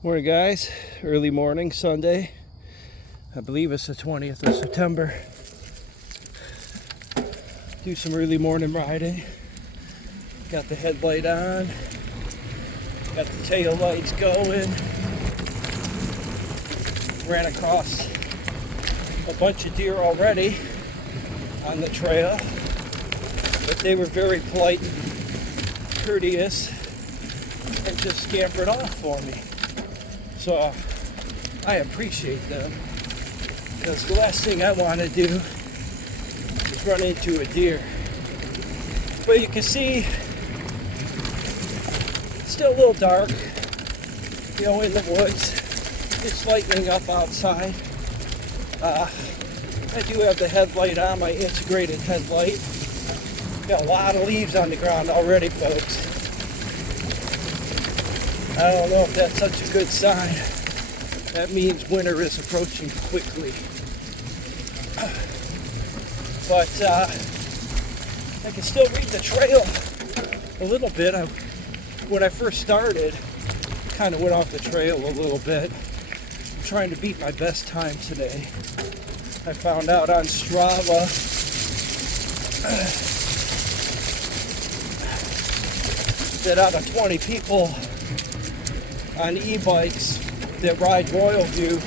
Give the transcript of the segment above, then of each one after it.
Morning, guys. Early morning, Sunday. I believe it's the 20th of September. Do some early morning riding. Got the headlight on. Got the tail lights going. Ran across a bunch of deer already on the trail, but they were very polite and courteous and just scampered off for me. So I appreciate them, because the last thing I want to do is run into a deer. But you can see it's still a little dark, in the woods. It's lightening up outside. I do have the headlight on, my integrated headlight. Got a lot of leaves on the ground already, folks. I don't know if that's such a good sign. That means winter is approaching quickly. But I can still read the trail a little bit. When I first started, kind of went off the trail a little bit. I'm trying to beat my best time today. I found out on Strava that out of 20 people on e-bikes that ride Royal View,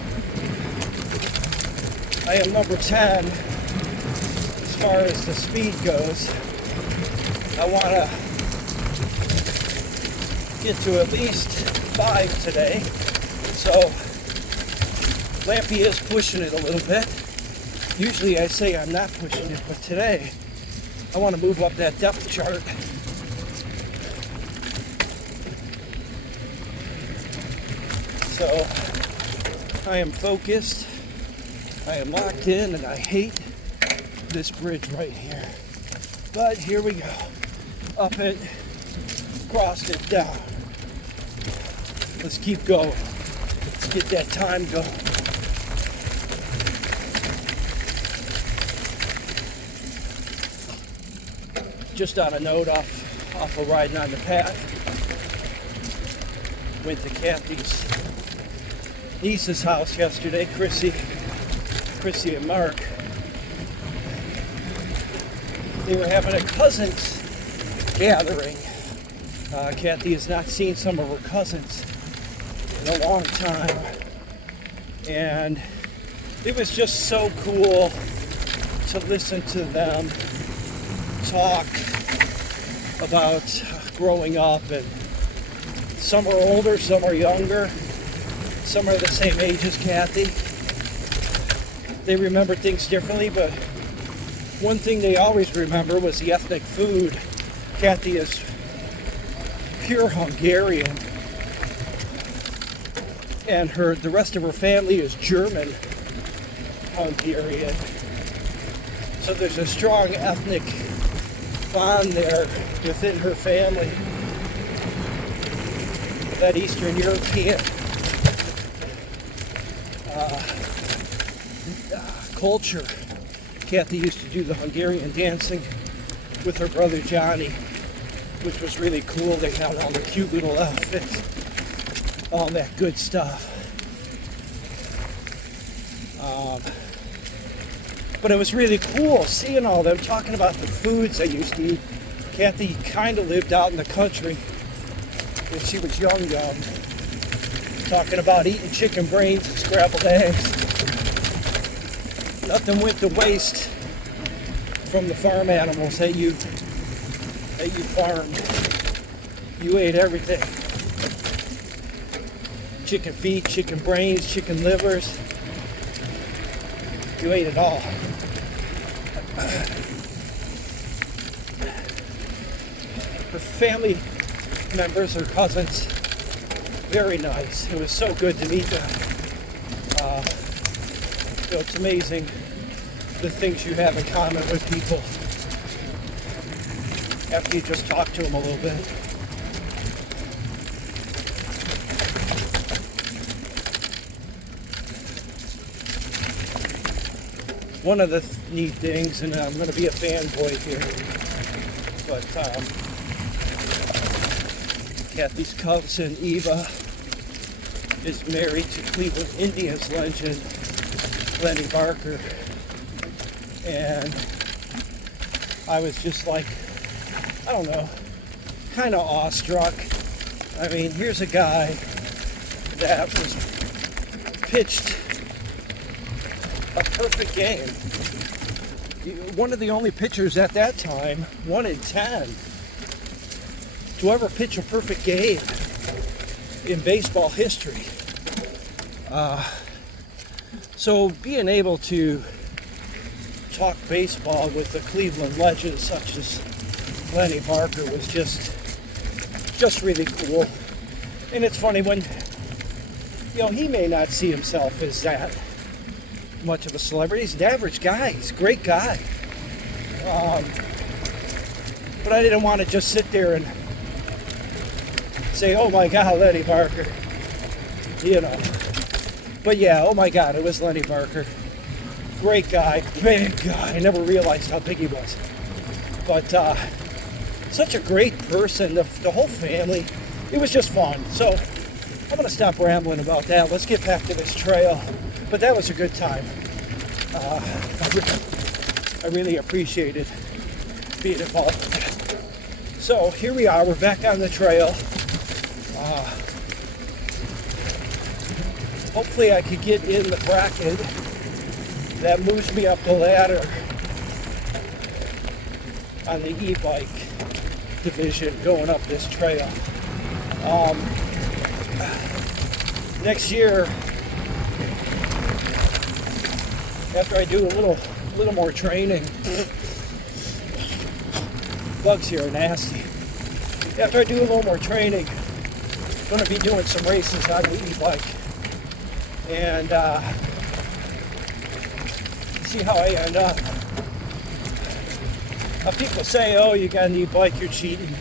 I am number 10 as far as the speed goes. I want to get to at least 5 today, so Lampy is pushing it a little bit. Usually I say I'm not pushing it, but today I want to move up that depth chart. So I am focused, I am locked in, and I hate this bridge right here. But here we go. Up it, crossed it, down. Let's keep going. Let's get that time going. Just on a note off of riding on the path, went to Kathy's niece's house yesterday, Chrissy and Mark. They were having a cousins gathering. Kathy has not seen some of her cousins in a long time, and it was just so cool to listen to them talk about growing up, and some are older, some are younger, some are the same age as Kathy. They remember things differently, but one thing they always remember was the ethnic food. Kathy is pure Hungarian, and the rest of her family is German Hungarian. So there's a strong ethnic bond there within her family. That Eastern European culture. Kathy used to do the Hungarian dancing with her brother Johnny, which was really cool. They had all the cute little outfits, all that good stuff. But it was really cool seeing all them talking about the foods they used to eat. Kathy kind of lived out in the country when she was young, talking about eating chicken brains and scrambled eggs. Nothing went to waste from the farm animals that you farmed. You ate everything. Chicken feet, chicken brains, chicken livers. You ate it all. Her family members, her cousins, very nice. It was so good to meet them. It's amazing the things you have in common with people after you just talk to them a little bit. One of the neat things, and I'm going to be a fanboy here, but Kathy's cousin Eva is married to Cleveland Indians legend Lenny Barker. And I was just like, I don't know, kind of awestruck. I mean, here's a guy that was pitched a perfect game. One of the only pitchers at that time, 1 in 10, to ever pitch a perfect game in baseball history. So being able to talk baseball with the Cleveland legends such as Lenny Barker was just really cool. And it's funny when, he may not see himself as that much of a celebrity. He's an average guy. He's a great guy. But I didn't want to just sit there and say, oh my God, Lenny Barker. But yeah, oh my God, it was Lenny Barker. Great guy, big guy. I never realized how big he was. But such a great person, the whole family. It was just fun. So I'm going to stop rambling about that. Let's get back to this trail. But that was a good time. I really appreciated being involved. So here we are. We're back on the trail. Hopefully I could get in the bracket that moves me up the ladder on the e-bike division going up this trail. Next year, after I do a little more training, bugs here are nasty. After I do a little more training, I'm going to be doing some races on the e-bike and see how I end up. Now people say, oh, you got an e-bike, you're cheating.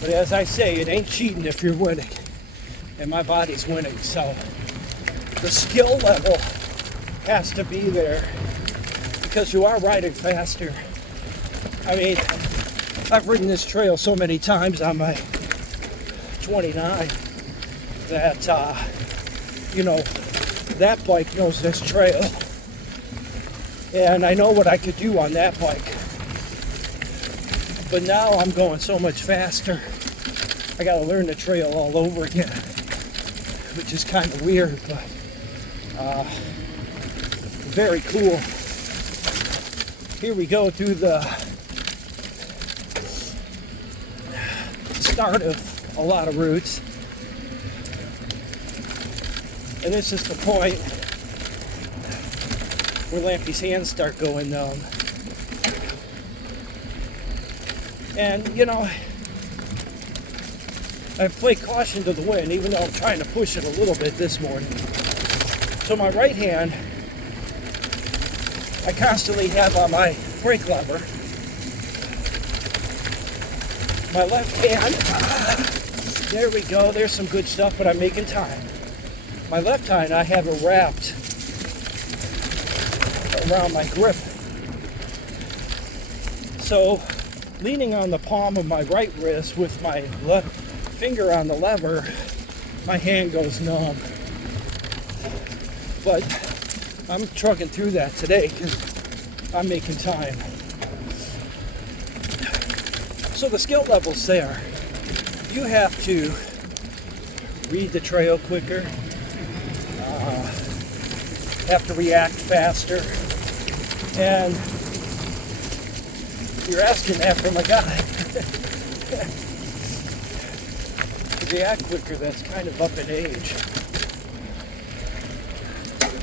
But as I say, it ain't cheating if you're winning. And my body's winning, so the skill level has to be there because you are riding faster. I mean, I've ridden this trail so many times on my 29 that, that bike knows this trail. And I know what I could do on that bike. But now I'm going so much faster. I gotta learn the trail all over again, which is kind of weird, but very cool. Here we go through the start of a lot of routes. And this is the point where Lampy's hands start going numb. And, I've played caution to the wind, even though I'm trying to push it a little bit this morning. So my right hand, I constantly have on my brake lever. My left hand, there we go, there's some good stuff, but I'm making time. My left hand, I have it wrapped around my grip. So, leaning on the palm of my right wrist with my left finger on the lever, my hand goes numb. But I'm trucking through that today because I'm making time. So the skill level's there. You have to read the trail quicker, have to react faster, and you're asking that from a guy. To react quicker, that's kind of up in age.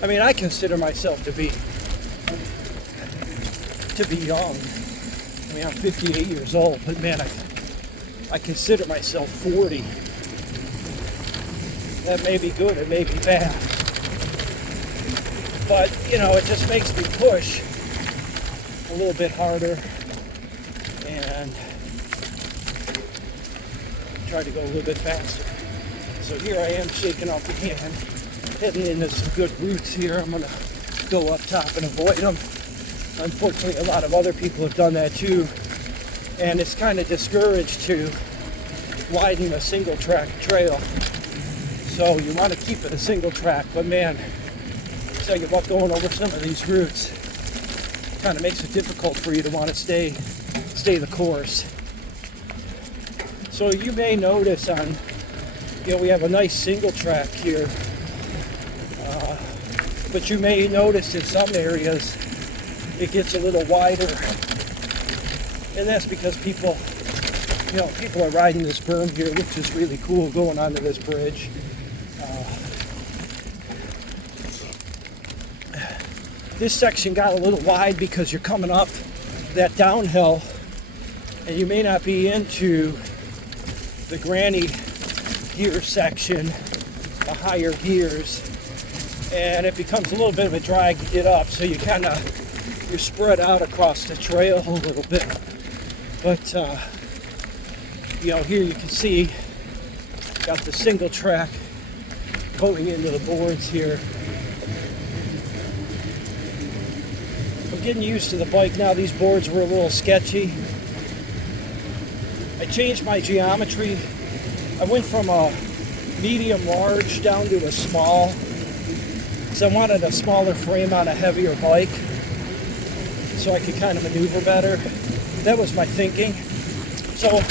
I mean, I consider myself to be young. I mean, I'm 58 years old, but man, I consider myself 40. That may be good, it may be bad. But, it just makes me push a little bit harder and try to go a little bit faster. So here I am shaking off the hand, heading into some good routes here. I'm going to go up top and avoid them. Unfortunately, a lot of other people have done that too, and it's kind of discouraged to widen a single track trail. So you want to keep it a single track, but man, I'll tell you what, going over some of these routes kind of makes it difficult for you to want to stay the course. So you may notice on, we have a nice single track here, but you may notice in some areas it gets a little wider, and that's because people are riding this berm here, which is really cool, going onto this bridge. This section got a little wide because you're coming up that downhill, and you may not be into the granny gear section, the higher gears, and it becomes a little bit of a drag to get up, so you're spread out across the trail a little bit. But here you can see got the single track going into the boards here. I'm getting used to the bike now. These boards were a little sketchy. I changed my geometry. I went from a medium large down to a small, because I wanted a smaller frame on a heavier bike so I could kind of maneuver better. That was my thinking. So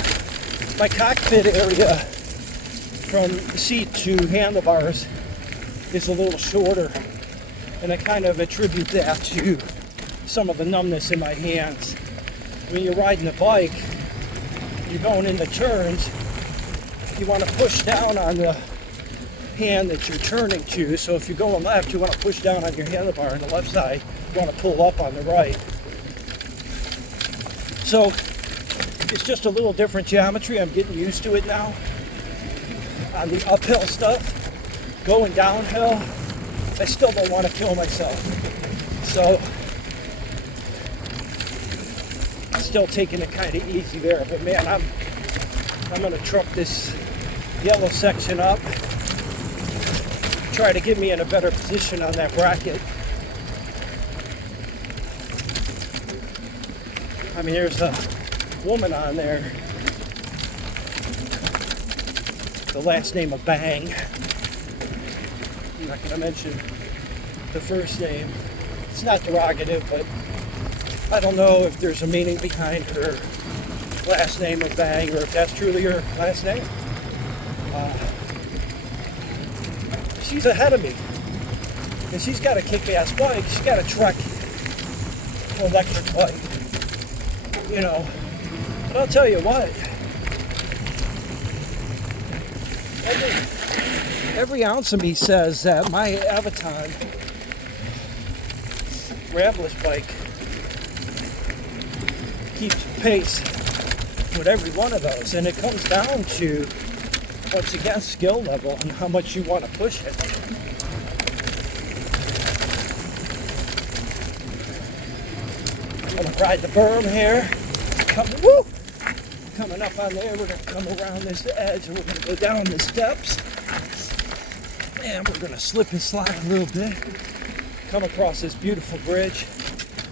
my cockpit area from seat to handlebars is a little shorter, and I kind of attribute that to some of the numbness in my hands. When you're riding a bike, you're going into turns, you want to push down on the hand that you're turning to. So if you're going left, you want to push down on your handlebar on the left side, you want to pull up on the right. So it's just a little different geometry. I'm getting used to it now. On the uphill stuff, going downhill, I still don't want to kill myself. So still taking it kind of easy there, but man, I'm gonna truck this yellow section up, try to get me in a better position on that bracket. I mean, there's a woman on there, the last name of Bang. I'm not gonna mention the first name. It's not derogative, but I don't know if there's a meaning behind her last name of Bang, or if that's truly her last name. She's ahead of me, and she's got a kick-ass bike. She's got a Trek electric bike, But I'll tell you what, every ounce of me says that my Aviton Raveless bike keeps pace with every one of those, and it comes down to, once again, skill level and how much you want to push it. I'm going to ride the berm here. Coming up on there, we're going to come around this edge, and we're going to go down the steps, and we're going to slip and slide a little bit, come across this beautiful bridge.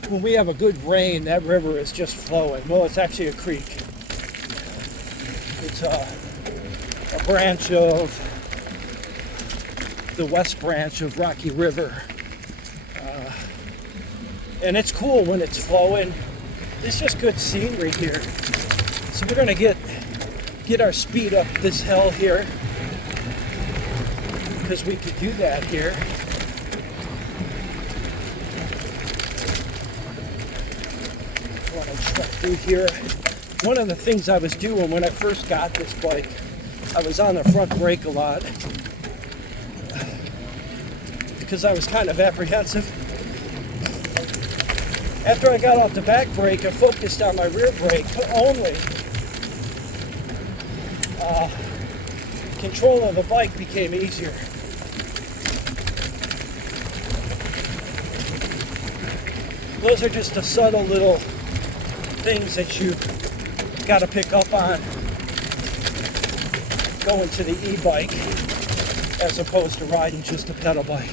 When we have a good rain, that river is just flowing. Well, it's actually a creek. It's a branch of the west branch of Rocky River. And it's cool when it's flowing. It's just good scenery here. So we're gonna get our speed up this hill here, because we could do that here. Through here. One of the things I was doing when I first got this bike, I was on the front brake a lot because I was kind of apprehensive. After I got off the back brake, I focused on my rear brake only. Control of the bike became easier. Those are just the subtle little things that you got to pick up on going to the e-bike as opposed to riding just a pedal bike.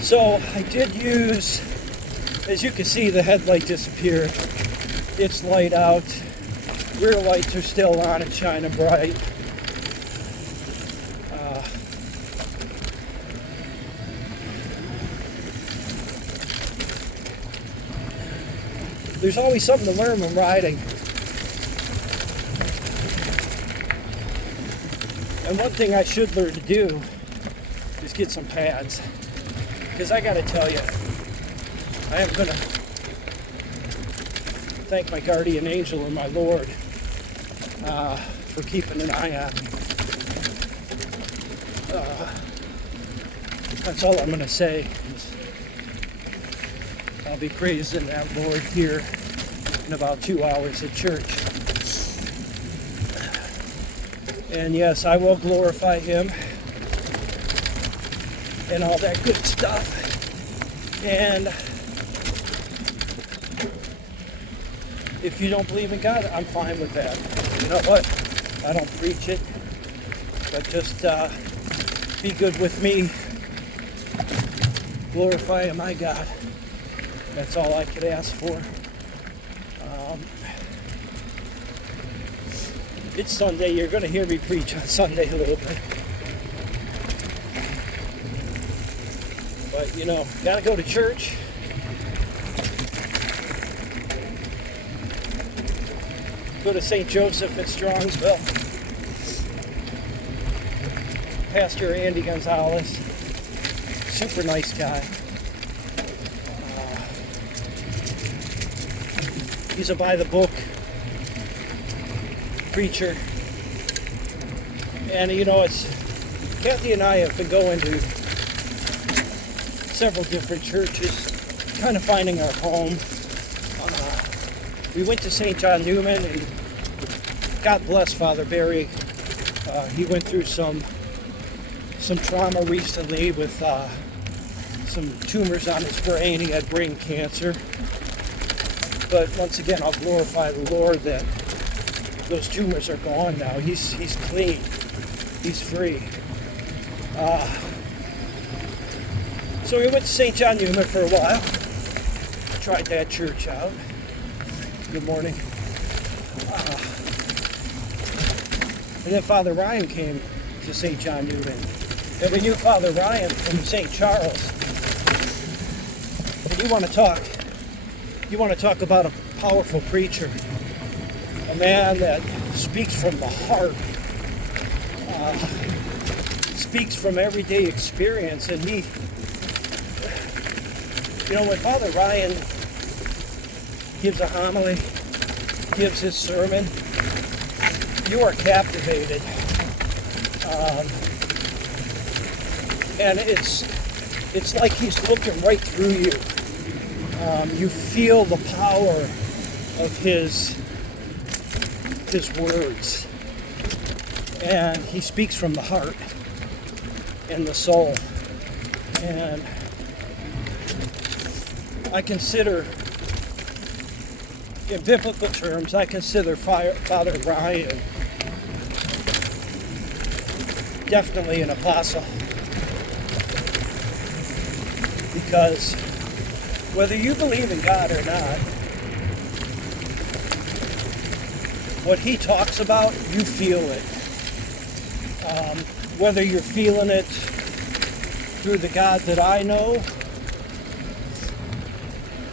So I did use, as you can see, the headlight disappeared. It's light out. rear lights are still on and shining bright. There's always something to learn when riding. And one thing I should learn to do is get some pads. Because I gotta tell you, I am gonna thank my guardian angel and my Lord for keeping an eye on me. That's all I'm gonna say. I'll be praising that Lord here in about 2 hours at church. And yes, I will glorify Him and all that good stuff. And if you don't believe in God, I'm fine with that. You know what? I don't preach it, but just be good with me. Glorify my God. That's all I could ask for. It's Sunday. You're going to hear me preach on Sunday a little bit. But, you know, got to go to church. Go to St. Joseph in Strongsville. Pastor Andy Gonzalez. Super nice guy. He's a by-the-book preacher. And, you know, it's Kathy and I have been going to several different churches, kind of finding our home. We went to St. John Newman, and God bless Father Barry. He went through some trauma recently with some tumors on his brain. He had brain cancer. But once again, I'll glorify the Lord that those tumors are gone now. He's clean. He's free. So we went to St. John Newman for a while. Tried that church out. Good morning. And then Father Ryan came to St. John Newman. And we knew Father Ryan from St. Charles. And you want to talk about a powerful preacher. A man that speaks from the heart. Speaks from everyday experience. And he, you know, when Father Ryan gives a homily, gives his sermon, you are captivated. And it's like he's looking right through you. You feel the power of his words. And he speaks from the heart and the soul. And I consider, in biblical terms, I consider Father Ryan definitely an apostle. Because whether you believe in God or not, what he talks about, you feel it. Whether you're feeling it through the God that I know,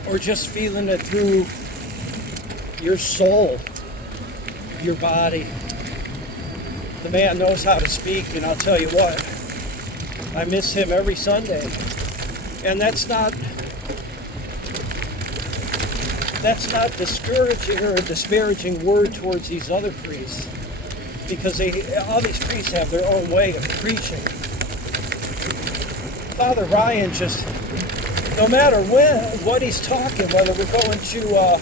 or just feeling it through your soul, your body. The man knows how to speak, and I'll tell you what, I miss him every Sunday. And that's not discouraging or a disparaging word towards these other priests, because all these priests have their own way of preaching. Father Ryan just, no matter what he's talking, whether we're going to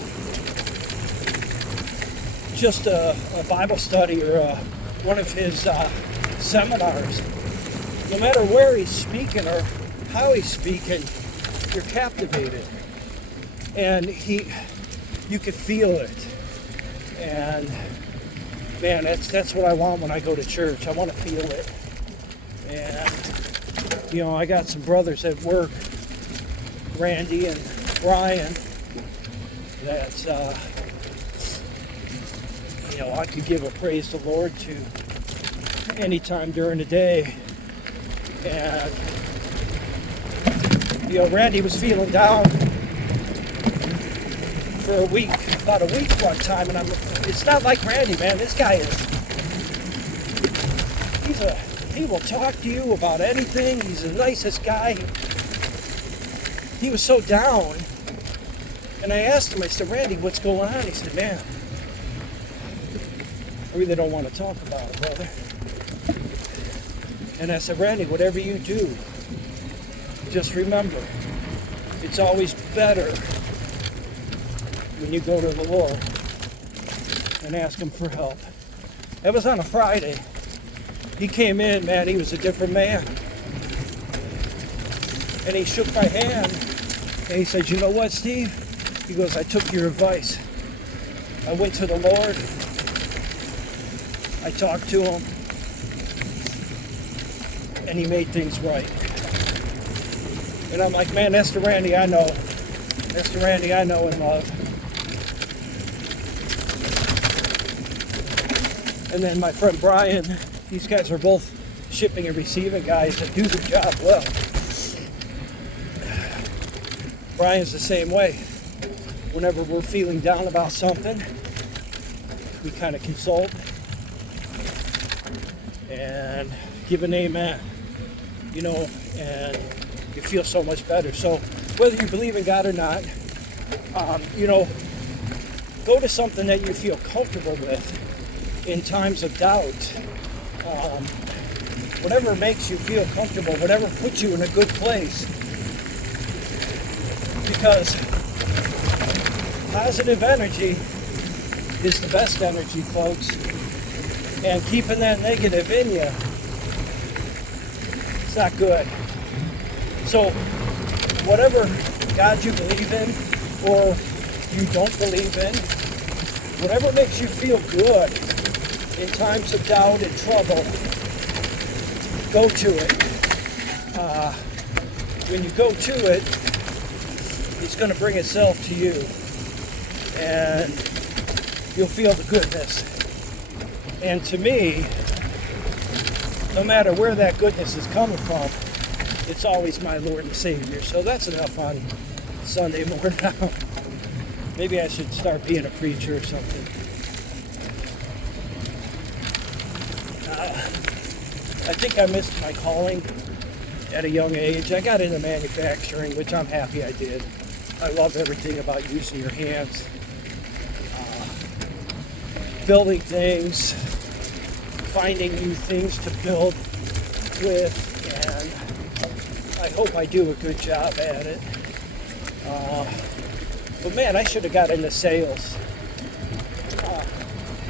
just a Bible study or one of his seminars, no matter where he's speaking or how he's speaking, you're captivated. And you could feel it. And man, that's what I want when I go to church. I want to feel it. And you know, I got some brothers at work, Randy and Brian, that's I could give a praise to the Lord to anytime during the day. And, Randy was feeling down for a week, about a week one time, and it's not like Randy, man. This guy he will talk to you about anything. He's the nicest guy. He was so down, and I asked him, I said, Randy, what's going on? He said, man, I really don't want to talk about it, brother. And I said, Randy, whatever you do, just remember, it's always better when you go to the Lord and ask Him for help. That was on a Friday. He came in, man, he was a different man. And he shook my hand, and he said, you know what, Steve? He goes, I took your advice. I went to the Lord. I talked to Him. And He made things right. And I'm like, man, that's the Randy I know. That's the Randy I know and love. And then my friend Brian, these guys are both shipping and receiving guys that do the job well. Brian's the same way. Whenever we're feeling down about something, we kind of consult and give an amen, and you feel so much better. So whether you believe in God or not, go to something that you feel comfortable with in times of doubt. Whatever makes you feel comfortable, whatever puts you in a good place. Because positive energy is the best energy, folks. And keeping that negative in you, it's not good. So, whatever God you believe in or you don't believe in, whatever makes you feel good in times of doubt and trouble, go to it. When you go to it, it's going to bring itself to you. And you'll feel the goodness. And to me, no matter where that goodness is coming from, it's always my Lord and Savior. So that's enough on Sunday morning. Maybe I should start being a preacher or something. I think I missed my calling at a young age. I got into manufacturing, which I'm happy I did. I love everything about using your hands, building things, finding new things to build with, and I hope I do a good job at it. But man, I should have got into sales.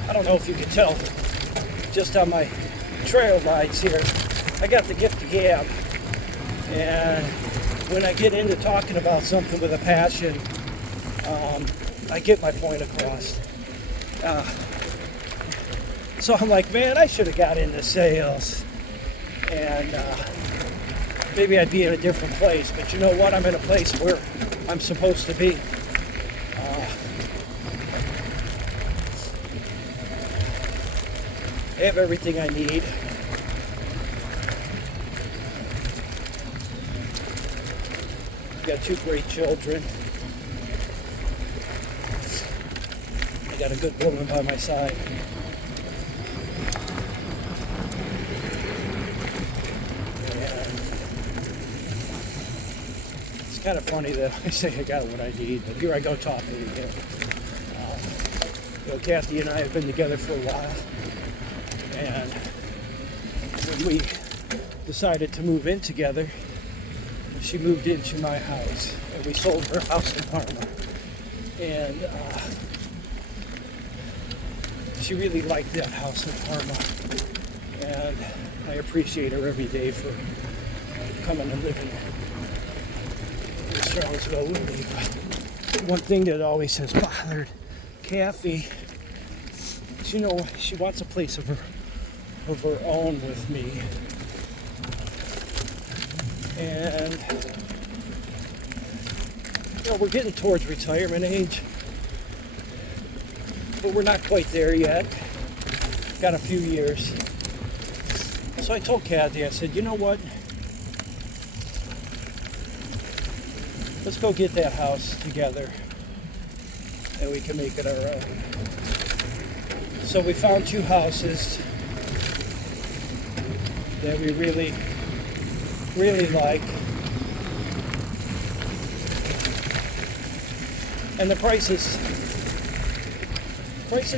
I don't know if you can tell, just on my trail rides here, I got the gift of gab. And when I get into talking about something with a passion, I get my point across. So I'm like, man, I should have got into sales. And maybe I'd be in a different place. But you know what? I'm in a place where I'm supposed to be. I have everything I need. Got 2 great children. I got a good woman by my side. And it's kind of funny that I say I got what I need, but here I go talking again. Kathy and I have been together for a while, and when we decided to move in together, she moved into my house, and we sold her house in Parma. And she really liked that house in Parma. And I appreciate her every day for coming and living in Charlottesville with me. But one thing that always has bothered Kathy, she wants a place of her own with me. And we're getting towards retirement age. but we're not quite there yet. Got a few years. So I told Kathy, I said, you know what? Let's go get that house together and we can make it our own. So we found 2 houses that we really, really like. And the price is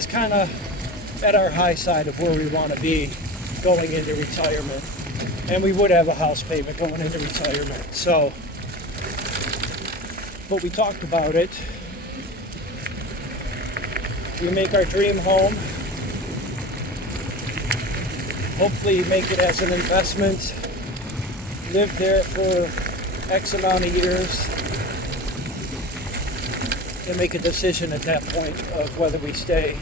kind of at our high side of where we want to be going into retirement. And we would have a house payment going into retirement. So, but we talked about it. We make our dream home. Hopefully make it as an investment. Live there for X amount of years. And make a decision at that point of whether we stay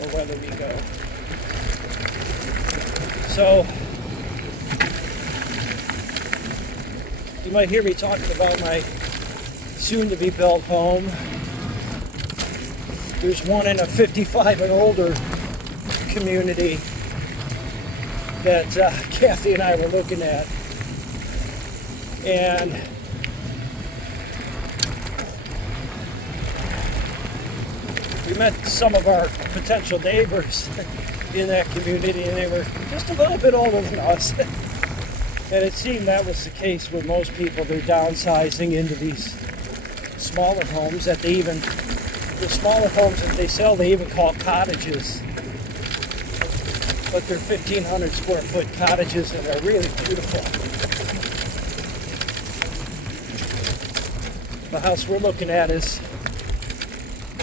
or whether we go. So, you might hear me talking about my soon-to-be built home. There's one in a 55 and older community that Kathy and I were looking at. And we met some of our potential neighbors in that community, and they were just a little bit older than us. And it seemed that was the case with most people. They're downsizing into these smaller homes that they even, the smaller homes that they sell, they even call cottages. But they're 1,500 square foot cottages and they're really beautiful. The house we're looking at is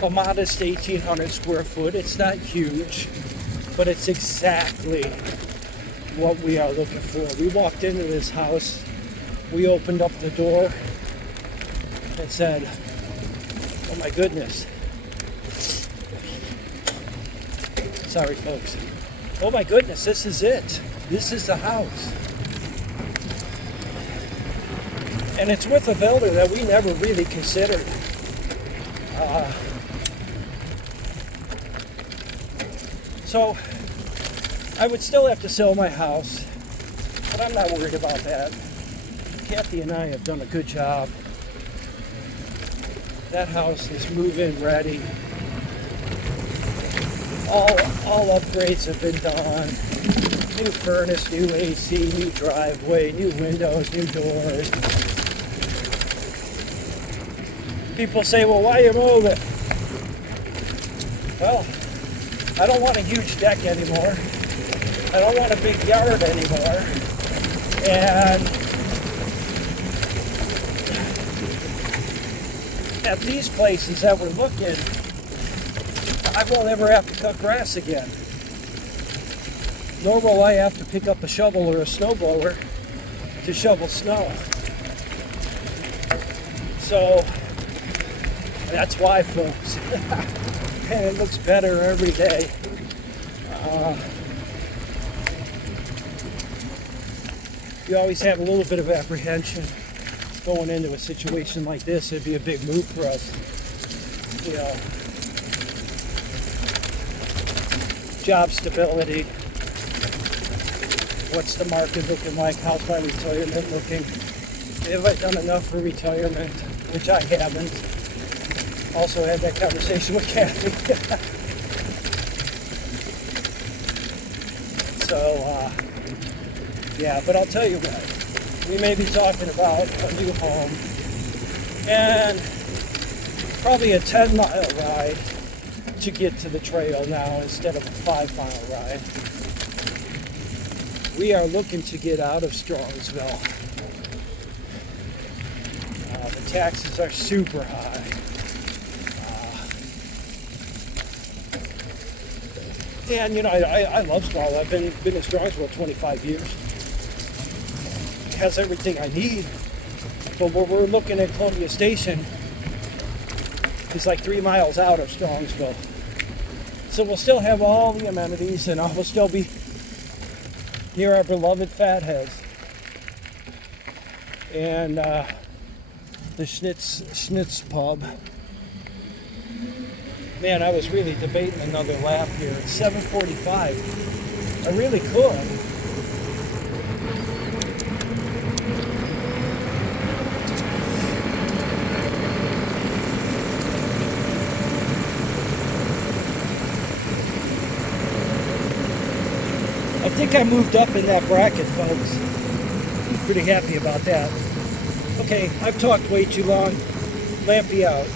a modest 1,800 square foot. It's not huge, but it's exactly what we are looking for. We walked into this house, we opened up the door and said, oh my goodness. Sorry folks. Oh my goodness, this is it. This is the house. And it's with a builder that we never really considered. So I would still have to sell my house, but I'm not worried about that. Kathy and I have done a good job. That house is move-in ready. All upgrades have been done. New furnace, new AC, new driveway, new windows, new doors. People say, well, why you move it? Well, I don't want a huge deck anymore. I don't want a big yard anymore. And at these places that we're looking, I won't ever have to cut grass again. Nor will I have to pick up a shovel or a snowblower to shovel snow. So that's why, folks. And it looks better every day. You always have a little bit of apprehension going into a situation like this. It'd be a big move for us. You know, job stability. What's the market looking like? How's my retirement looking? Have I done enough for retirement? Which I haven't. Also had that conversation with Kathy. So, yeah, but I'll tell you what. We may be talking about a new home and probably a 10-mile ride to get to the trail now instead of a 5-mile ride. We are looking to get out of Strongsville. The taxes are super high. And you know, I love Strongsville. I've been in Strongsville 25 years. It has everything I need. But where we're looking at Columbia Station is like 3 miles out of Strongsville. So we'll still have all the amenities and we'll still be near our beloved Fatheads. And the Schnitz Pub. Man, I was really debating another lap here. It's 7:45. I really could. I think I moved up in that bracket, folks. Pretty happy about that. Okay, I've talked way too long. Lampy out.